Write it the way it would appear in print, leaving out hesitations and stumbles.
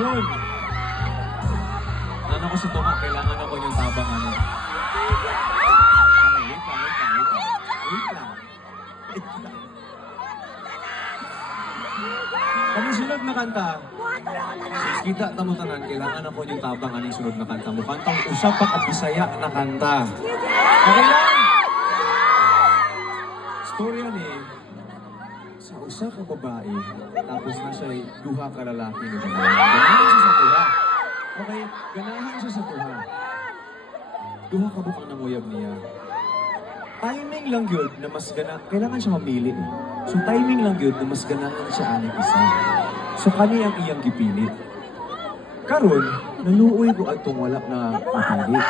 Yun. Ano ko sa tuka, kailangan ako yung tabang ano. Okay, wait lang. Wait lang. Kami sunod na kanta. Kita tamo tanan, kailangan ako yung tabang anong sunod na kanta mo. Kantang usap pa kabisaya na kanta. Okay lang? Storya ni sa usa ka babae, tapos na siya duha ka lalaki ni ganahan siya sa tuha. Okay, ganahan siya sa tuha. Duha ka bukang nanguyab niya. Timing lang yun na mas kailangan siya mamili eh. So timing lang yun na mas ganahan siya aning isa. So kani ang iyang gipilit. Karon, naluoy ko atong wala na mapili.